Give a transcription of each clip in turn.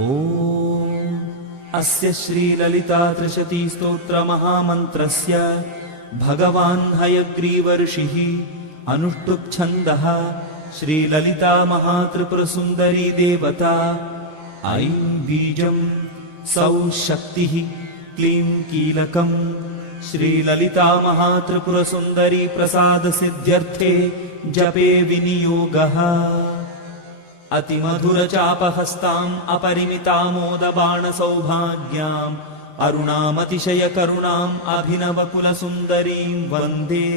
ॐ अस्य श्रीललिता त्रिशती स्तोत्रमहामन्त्रस्य भगवान् हयग्रीवर्षिः अनुष्टुप् छन्दः श्रीललिता महात्रिपुरसुन्दरी देवता। ऐं बीजं सौः शक्तिः क्लीं कीलकम्। श्रीललिता महात्रिपुरसुन्दरी प्रसादसिद्ध्यर्थे जपे विनियोगः। अतिमधुरचापहस्ताम् अपरिमितामोदबाणसौभाग्याम् अरुणामतिशयकरुणाम् अभिनवकुलसुन्दरीं वन्दे।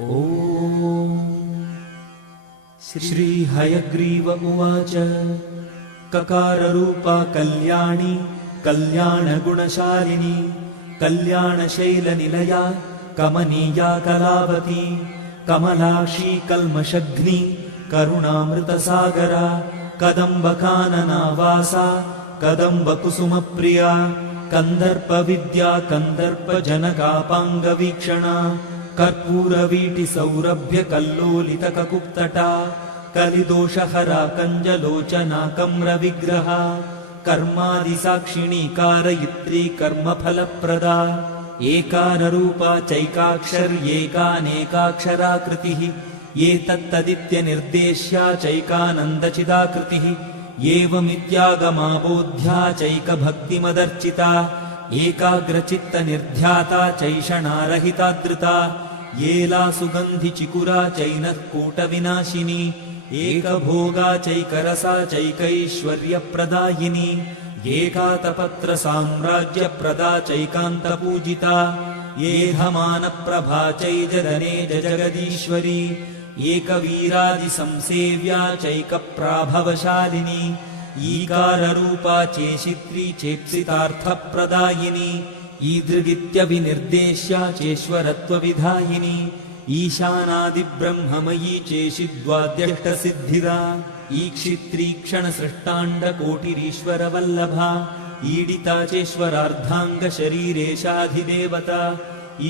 ॐ श्रीहयग्रीव उवाच ककाररूपा कल्याणी कल्याणगुणशालिनी कल्याणशैलनिलया कमनीया कलावती कमलाक्षी कल्मषघ्नी करुणामृतसागरा कदम्बकाननावासा कदम्बकुसुमप्रिया कन्दर्पविद्या कन्दर्पजनकापाङ्गवीक्षणा कर्पूरवीटिसौरभ्यकल्लोलितककुप्तटा कलिदोषहरा कञ्जलोचना कम्रविग्रहा कर्मादिसाक्षिणी कारयित्री कर्मफलप्रदा एकाररूपा चैकाक्षर्येकानेकाक्षराकृतिः एतत्तदित्यनिर्देश्या चैकानन्दचिदाकृतिः एवमित्यागमाबोध्या चैकभक्तिमदर्चिता एकाग्रचित्तनिर्ध्याता चैषणारहितादृता येला सुगन्धिचिकुरा चैनः कूटविनाशिनी एकभोगा चैकरसा चैकैश्वर्यप्रदायिनी एकातपत्रसाम्राज्यप्रदा चैकान्तपूजिता येधमानप्रभा चैजदने जगदीश्वरी एकवीरादिसंसेव्या चैकप्राभवशालिनी ईकाररूपा चेशित्री चेप्सितार्थप्रदायिनी ईदृगित्यभिनिर्देश्या चेश्वरत्वविधायिनी ईशानादिब्रह्ममयी चेशिद्वाद्यष्टसिद्धिदा ईक्षित्रीक्षणसृष्टाण्डकोटिरीश्वरवल्लभा ईडिता चेश्वरार्धाङ्गशरीरेशाधिदेवता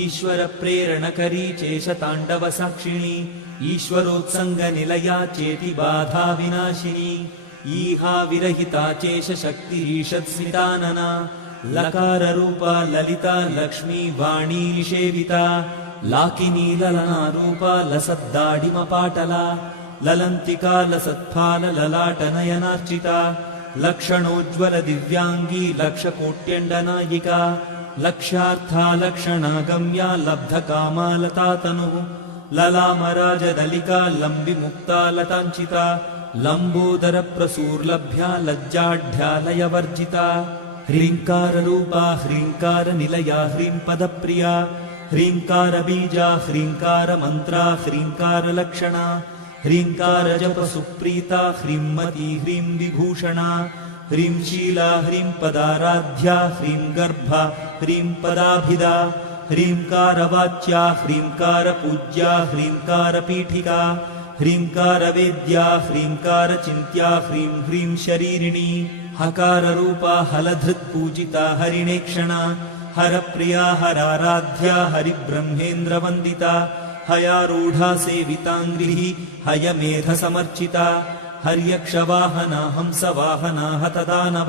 ईश्वरप्रेरणकरी चेशताण्डवसाक्षिणी ईश्वरोत्सङ्गनिलया चेतिबाधाविनाशिनी ईहाविरहिता चेशशक्तिरीषत्स्मितानना लकाररूपा ललिता लक्ष्मी वाणी निषेविता लाकिनी ललनारूपा लसद्दाडिमपाटला ललन्तिका लसत्फालललाटनयनार्चिता लक्षणोज्ज्वलदिव्याङ्गी लक्षकोट्यण्डनायिका लक्ष्यार्था लक्षणागम्या लब्धकामालतातनुः ललामराजदलिका लम्बिमुक्ता लताञ्चिता लम्बोदरप्रसूर्लभ्या लज्जाढ्यालयवर्जिता ह्रीङ्काररूपा ह्रीङ्कारनिलया ह्रीम्पदप्रिया ह्रीङ्कारबीजा ह्रीङ्कारमन्त्रा ह्रीङ्कारलक्षणा ह्रीङ्कारजपसुप्रीता ह्रीम्मती ह्रीं विभूषणा ह्रीं शीला ह्रीं पदाराध्या ह्रीं गर्भा ह्रीं पदाभिदा ह्रीङ्कारवाच्या ह्रीङ्कारपूज्या ह्रीङ्कारपीठिका ह्रीङ्कारवेद्या ह्रीङ्कारचिन्त्या ह्रीं ह्रीं शरीरिणी हकाररूपा हलधृत्पूजिता हरिणेक्षणा हरप्रिया हराराध्या हरिब्रह्मेन्द्रवन्दिता हयारूढा सेविताङ्ग्रिः हयमेधसमर्चिता हर्यक्षवाहना हंसवाहना हतदानवा